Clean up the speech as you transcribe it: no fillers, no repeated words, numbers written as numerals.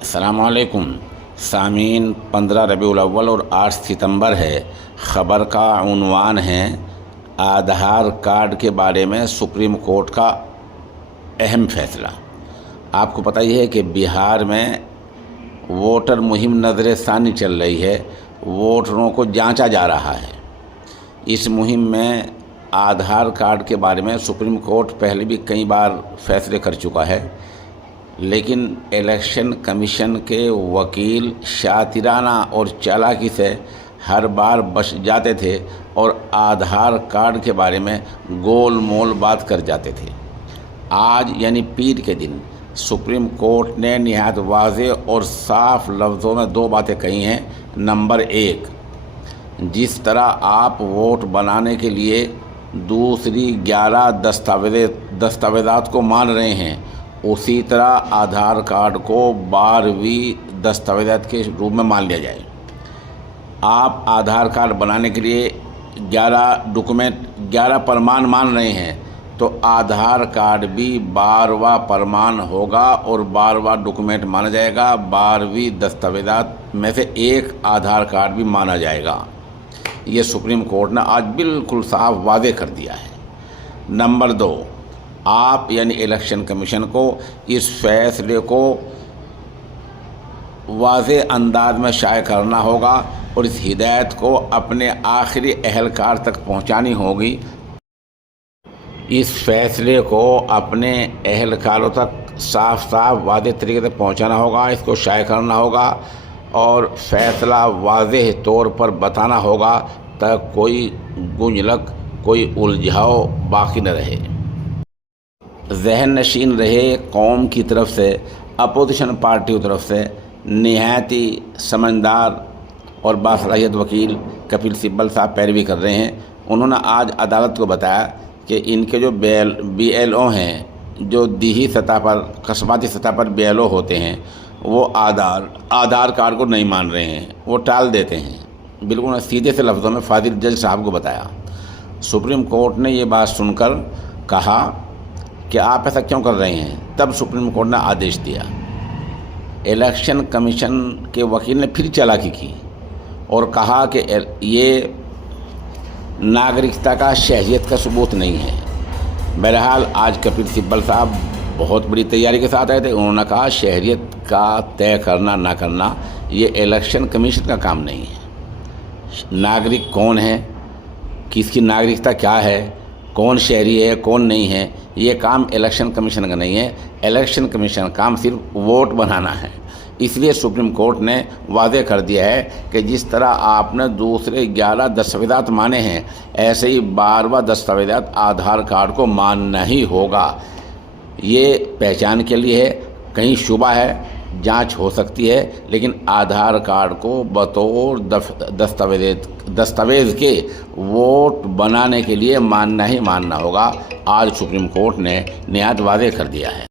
अस्सलामुअलैकुम सामीन। 15 रबीउल अव्वल और 8 सितंबर है। ख़बर का उन्वान है आधार कार्ड के बारे में सुप्रीम कोर्ट का अहम फैसला। आपको पता ही है कि बिहार में वोटर मुहिम नज़र षानी चल रही है, वोटरों को जांचा जा रहा है। इस मुहिम में आधार कार्ड के बारे में सुप्रीम कोर्ट पहले भी कई बार फैसले कर चुका है, लेकिन इलेक्शन कमीशन के वकील शातिराना और चालाकी से हर बार बच जाते थे और आधार कार्ड के बारे में गोल मोल बात कर जाते थे। आज यानी पीर के दिन सुप्रीम कोर्ट ने निहायत वाज़ेह और साफ लफ्ज़ों में दो बातें कही हैं। नंबर 1, जिस तरह आप वोट बनाने के लिए दूसरी 11 दस्तावेज़ात को मान रहे हैं, उसी तरह आधार कार्ड को 12वीं दस्तावेज़ात के रूप में मान लिया जाए। आप आधार कार्ड बनाने के लिए 11 प्रमाण मान रहे हैं, तो आधार कार्ड भी 12वां प्रमाण होगा और 12वां डॉक्यूमेंट माना जाएगा। 12वीं दस्तावेज़ात में से एक आधार कार्ड भी माना जाएगा। ये सुप्रीम कोर्ट ने आज बिल्कुल साफ वाज़ेह कर दिया है। नंबर 2, आप यानी इलेक्शन कमीशन को इस फैसले को वाज़ेह अंदाज में शाये करना होगा और इस हिदायत को अपने आखिरी अहलकार तक पहुंचानी होगी। इस फैसले को अपने अहलकारों तक साफ वाज़ेह तरीके से पहुंचाना होगा, इसको शाये करना होगा और फैसला वाज़ेह तौर पर बताना होगा ताकि कोई गुंजलक, कोई उलझाव बाकी न रहे। जहन नशीन रहे कौम की तरफ से, अपोजिशन पार्टी की तरफ से निहायत ही समझदार और बासलाहियत वकील कपिल सिब्बल साहब पैरवी कर रहे हैं। उन्होंने आज अदालत को बताया कि इनके जो BLO हैं, जो दिही सतह पर, कस्बाती सतह पर BLO होते हैं, वो आधार कार्ड को नहीं मान रहे हैं, वो टाल देते हैं। बिल्कुल सीधे से लफ्ज़ों में फाजिल जज साहब को बताया। सुप्रीम कोर्ट ने ये बात सुनकर कहा कि आप ऐसा क्यों कर रहे हैं। तब सुप्रीम कोर्ट ने आदेश दिया। इलेक्शन कमीशन के वकील ने फिर चालाकी की और कहा कि ये नागरिकता का, शहरियत का सबूत नहीं है। बहरहाल आज कपिल सिब्बल साहब बहुत बड़ी तैयारी के साथ आए थे। उन्होंने कहा शहरियत का तय करना ना करना ये इलेक्शन कमीशन का काम नहीं है। नागरिक कौन है, किसकी नागरिकता क्या है, कौन शहरी है कौन नहीं है, ये काम इलेक्शन कमीशन का नहीं है। इलेक्शन कमीशन का काम सिर्फ वोट बनाना है। इसलिए सुप्रीम कोर्ट ने वाज़ेह कर दिया है कि जिस तरह आपने दूसरे 11 दस्तावेज़ात माने हैं, ऐसे ही 12वां दस्तावेज़ात आधार कार्ड को मानना ही होगा। ये पहचान के लिए है, कहीं शुबा है, जांच हो सकती है, लेकिन आधार कार्ड को बतौर दस्तावेज़ के वोट बनाने के लिए मानना ही मानना होगा। आज सुप्रीम कोर्ट ने निहायत वाज़ेह कर दिया है।